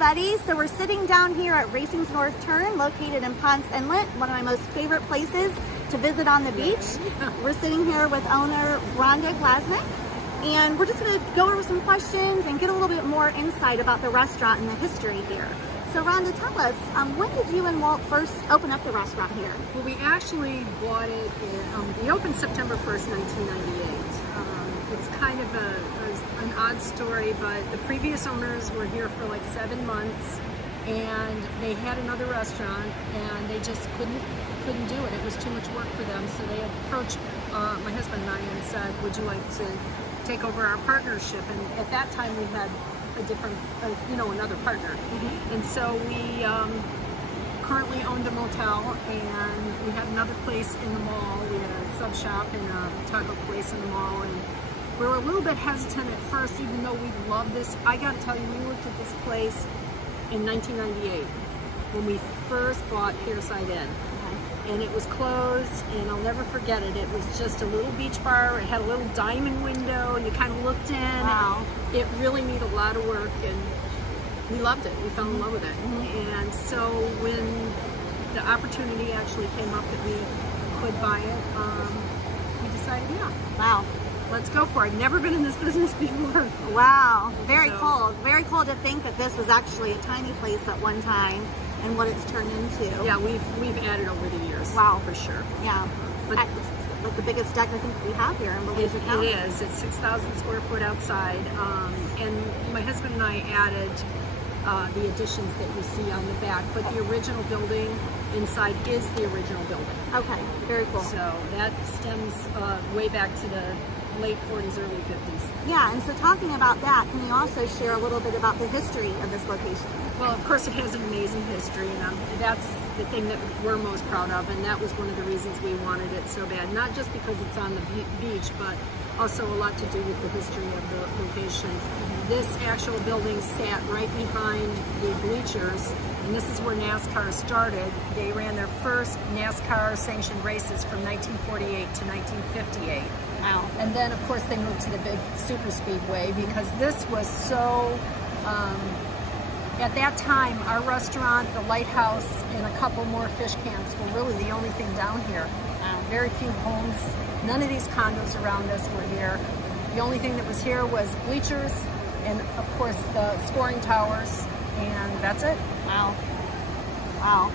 everybody. So we're sitting down here at Racing's North Turn, located in Ponce Inlet, one of my most favorite places to visit on the beach. We're sitting here with owner Rhonda Glasnak, and we're just going to go over some questions and get a little bit more insight about the restaurant and the history here. So Rhonda, tell us, when did you and Walt first open up the restaurant here? Well, we actually bought it, we opened September 1st, 1998. It's kind of an odd story, but the previous owners were here for like 7 months, and they had another restaurant, and they just couldn't do it. It was too much work for them, so they approached my husband and I and said, would you like to take over our partnership? And at that time we had a different, another partner. And so we currently owned a motel, and we had another place in the mall. We had a sub shop and a taco place in the mall, and we were a little bit hesitant at first, even though we loved this. I got to tell you, we looked at this place in 1998 when we first bought Pierside Inn. And it was closed, and I'll never forget it. It was just a little beach bar. It had a little diamond window, and you kind of looked in. Wow. It really needed a lot of work, and we loved it. We fell in love with it. And so when the opportunity actually came up that we could buy it, we decided, yeah. Wow. Let's go for it. Never been in this business before. Wow, very cool. Very cool to think that this was actually a tiny place at one time and what it's turned into. Yeah, we've added over the years. Wow. For sure. Yeah. But the biggest deck I think we have here in Volusia County. It is. It's 6,000 square foot outside. And my husband and I added the additions that you see on the back, but the original building inside is the original building. Okay, very cool. So that stems way back to the late 40s, early 50s. Yeah, and so talking about that, can you also share a little bit about the history of this location? Well, of course it has an amazing history, and that's the thing that we're most proud of, and that was one of the reasons we wanted it so bad. Not just because it's on the beach, but also a lot to do with the history of the location. This actual building sat right behind the bleachers, and this is where NASCAR started. They ran their first NASCAR sanctioned races from 1948 to 1958. Wow. And then, of course, they moved to the big super speedway because this was so, at that time, our restaurant, the lighthouse, and a couple more fish camps were really the only thing down here. Very few homes. None of these condos around us were here. The only thing that was here was bleachers and, of course, the scoring towers, and that's it. Wow. Wow.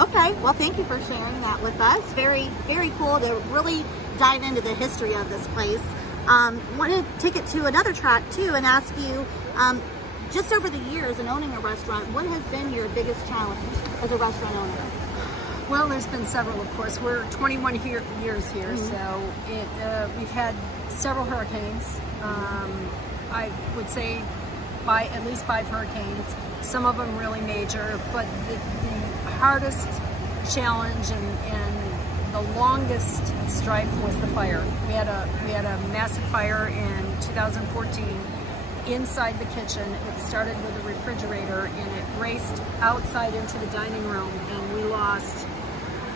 Okay, well, thank you for sharing that with us. Very, very cool to really dive into the history of this place. Want to take it to another track, too, and ask you, just over the years in owning a restaurant, what has been your biggest challenge as a restaurant owner? Well, there's been several, of course. We're 21 years here, so we've had several hurricanes. I would say at least 5 hurricanes, some of them really major, but the hardest challenge and the longest strife was the fire. We had a massive fire in 2014 inside the kitchen. It started with a refrigerator, and it raced outside into the dining room, and we lost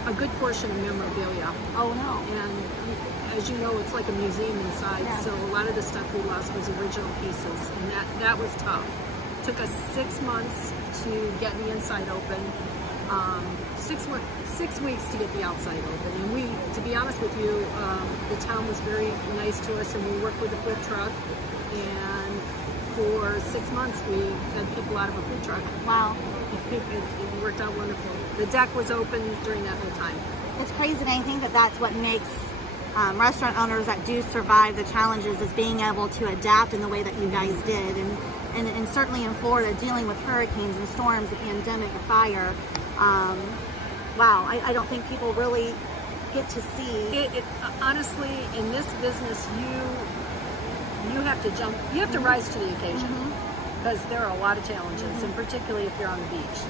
a good portion of memorabilia. Oh no. And as you know, it's like a museum inside, so a lot of the stuff we lost was original pieces, and that was tough. It took us 6 months to get the inside open, 6 weeks to get the outside open. And we, to be honest with you, the town was very nice to us, and we worked with a food truck, and for 6 months we fed people out of a food truck. Wow. It worked out wonderful. The deck was open during that whole time. It's crazy, and I think that's what makes restaurant owners that do survive the challenges is being able to adapt in the way that you guys did. And certainly in Florida, dealing with hurricanes and storms, the pandemic, the fire. Wow, I don't think people really get to see. Honestly, in this business, you have to jump, you have to rise to the occasion, because there are a lot of challenges, and particularly if you're on the beach.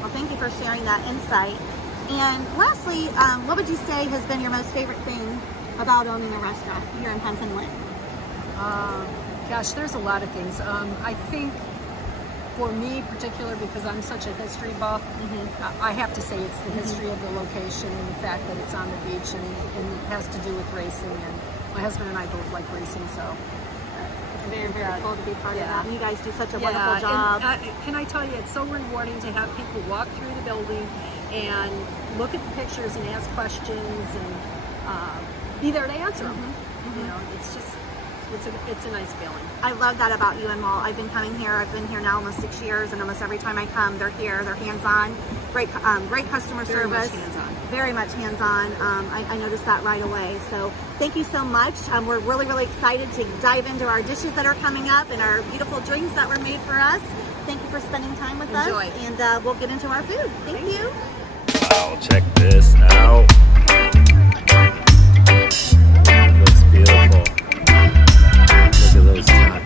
Well, thank you for sharing that insight. And lastly, what would you say has been your most favorite thing about owning a restaurant here in Ponce Inlet? Gosh, there's a lot of things. I think for me particular, because I'm such a history buff, I have to say it's the history of the location and the fact that it's on the beach, and it has to do with racing, and my husband and I both like racing, so very, very cool to be part of that. And you guys do such a wonderful job. And, can I tell you, it's so rewarding to have people walk through the building and look at the pictures and ask questions and be there to answer them. You know, it's just, it's a nice feeling. I love that about you and Mall. I've been coming here. I've been here now almost 6 years, and almost every time I come, they're here. They're hands-on. Great customer Very service. much hands-on. Very much hands-on. I noticed that right away. So thank you so much. We're really, really excited to dive into our dishes that are coming up and our beautiful drinks that were made for us. Thank you for spending time with us. And we'll get into our food. Thank you. Wow, check this out. Looks beautiful. Look at those tacos.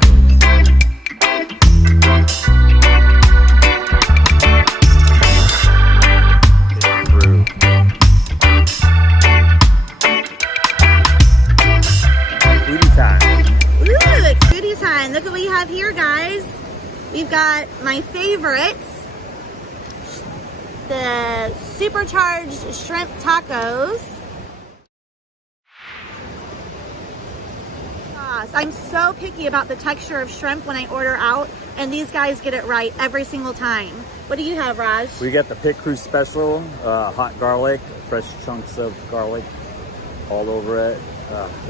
Foodie time. Ooh, it's foodie time. Look what we have here, guys. We've got my favorites. The supercharged shrimp tacos. I'm so picky about the texture of shrimp when I order out, and these guys get it right every single time. What do you have, Raj? We got the Pit Crew Special, hot garlic, fresh chunks of garlic all over it.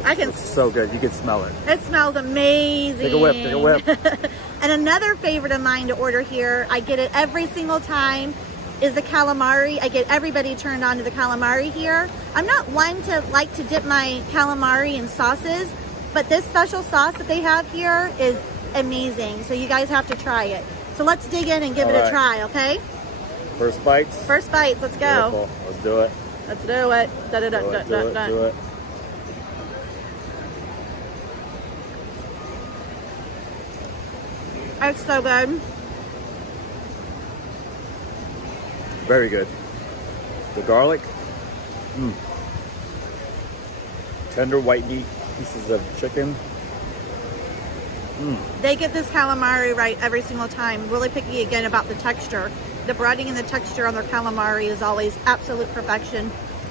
It's so good. You can smell it. It smells amazing. Take a whiff, take a whiff. And another favorite of mine to order here, I get it every single time, is the calamari. I get everybody turned on to the calamari here. I'm not one to like to dip my calamari in sauces, but this special sauce that they have here is amazing. So you guys have to try it. So let's dig in and give it a try, okay? First bites. First bites, let's go. Beautiful. Let's do it. Let's do it. Do it. It's so good. Very good. The garlic. Tender white meat pieces of chicken. They get this calamari right every single time. Really picky again about the texture. The breading and the texture on their calamari is always absolute perfection.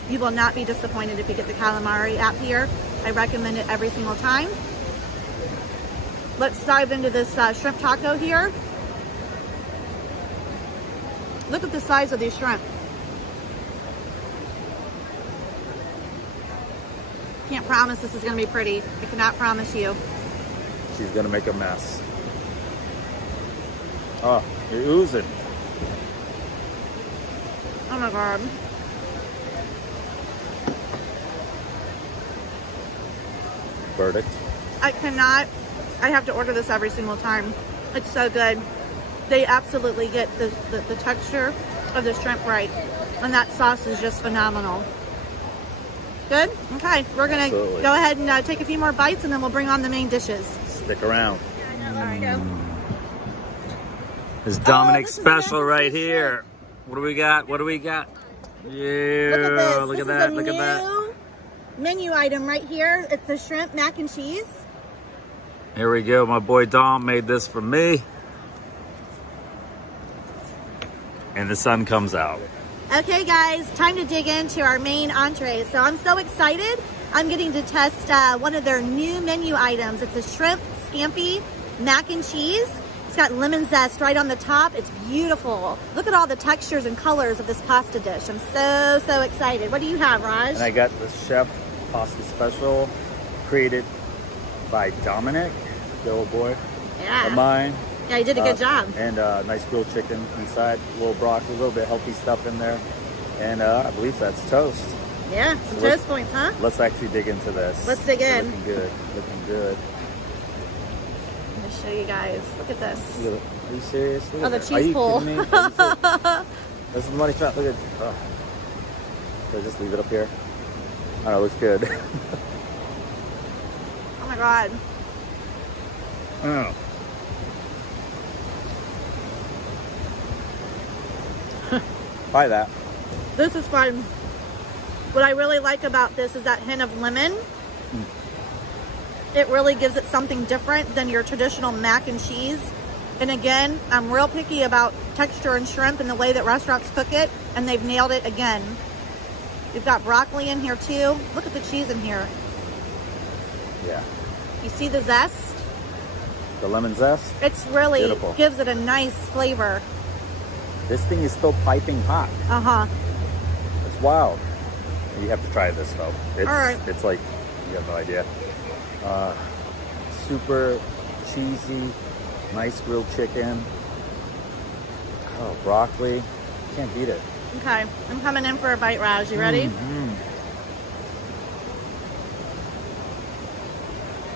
You will not be disappointed if you get the calamari out here. I recommend it every single time. Let's dive into this shrimp taco here. Look at the size of these shrimp. Can't promise this is going to be pretty. I cannot promise you. She's gonna make a mess. Oh, you're oozing. Oh my God. Verdict. I cannot. I have to order this every single time. It's so good. They absolutely get the texture of the shrimp right. And that sauce is just phenomenal. Good? Okay, we're gonna go ahead and take a few more bites and then we'll bring on the main dishes. Stick around. All right, go. This Dominic's special right here. What do we got? What do we got? Yeah, Look at this. Look This at that. is a Look at that. new menu item right here. It's the shrimp mac and cheese. Here we go. My boy Dom made this for me. And the sun comes out. Okay guys, time to dig into our main entree. So I'm so excited. I'm getting to test one of their new menu items. It's a shrimp scampi mac and cheese. It's got lemon zest right on the top. It's beautiful. Look at all the textures and colors of this pasta dish. I'm so excited. What do you have, Raj? And I got the chef pasta special created by Dominic, the old boy of mine. Yeah, you did a good job. And nice grilled chicken inside, a little broccoli, a little bit healthy stuff in there. And I believe that's toast. Yeah, some toast points, huh? Let's actually dig into this. Let's dig in. Looking good, looking good. I'm gonna show you guys. Look at this. Look at, are you serious? Look Oh, the at that. Are cheese you pull. kidding me? This is the money shot. Look at, oh. Should I just leave it up here? I don't know, it looks good. Oh my God. Oh. Buy that. This is fun. What I really like about this is that hint of lemon. It really gives it something different than your traditional mac and cheese. And again, I'm real picky about texture and shrimp and the way that restaurants cook it, and they've nailed it again. You've got broccoli in here too. Look at the cheese in here. Yeah. You see the zest? The lemon zest. It's really Beautiful. gives it a nice flavor. This thing is still piping hot. Uh-huh. It's wild. You have to try this though. It's, all right. It's like, you have no idea. Super cheesy, nice grilled chicken. Oh, broccoli. Can't beat it. Okay, I'm coming in for a bite, Raj. You ready? Mm-hmm.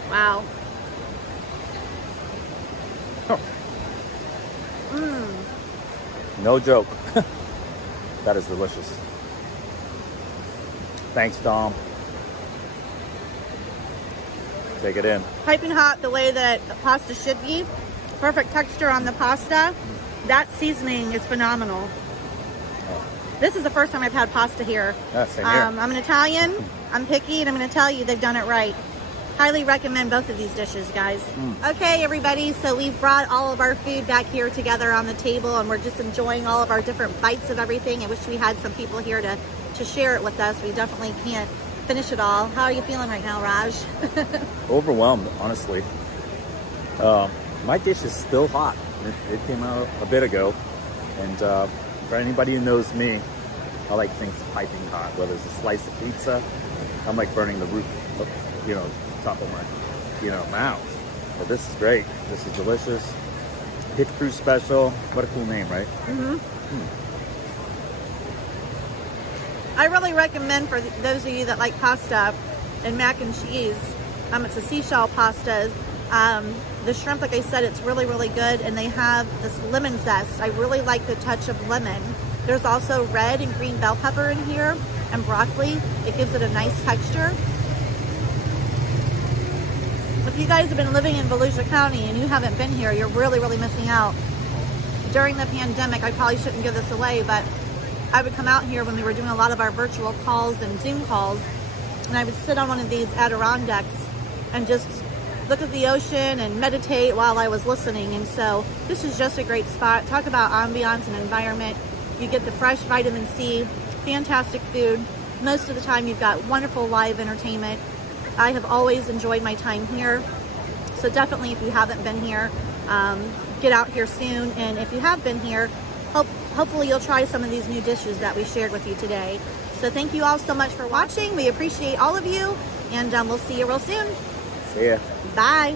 Wow. Oh. No joke. That is delicious. Thanks, Dom. Take it in. Piping hot the way that pasta should be. Perfect texture on the pasta. That seasoning is phenomenal. Oh. This is the first time I've had pasta here. Yeah, same here. I'm an Italian. I'm picky, and I'm going to tell you they've done it right. Highly recommend both of these dishes, guys. Okay, everybody, so we've brought all of our food back here together on the table, and we're just enjoying all of our different bites of everything. I wish we had some people here to share it with us. We definitely can't finish it all. How are you feeling right now, Raj? Overwhelmed, honestly. My dish is still hot. It came out a bit ago, and for anybody who knows me, I like things piping hot. Whether it's a slice of pizza, I'm like burning the roof, top of my, mouth. But this is great. This is delicious. Hit Crew Special. What a cool name, right? I really recommend for those of you that like pasta and mac and cheese. It's a seashell pasta. The shrimp, like I said, it's really, really good, and they have this lemon zest. I really like the touch of lemon. There's also red and green bell pepper in here, and broccoli. It gives it a nice texture. If you guys have been living in Volusia County and you haven't been here, you're really, really missing out. During the pandemic, I probably shouldn't give this away, but I would come out here when we were doing a lot of our virtual calls and Zoom calls, and I would sit on one of these Adirondacks and just look at the ocean and meditate while I was listening. And so this is just a great spot. Talk about ambiance and environment. You get the fresh vitamin C, fantastic food. Most of the time you've got wonderful live entertainment. I have always enjoyed my time here. So definitely, if you haven't been here, get out here soon. And if you have been here, hopefully you'll try some of these new dishes that we shared with you today. So thank you all so much for watching. We appreciate all of you, and we'll see you real soon. See ya. Bye.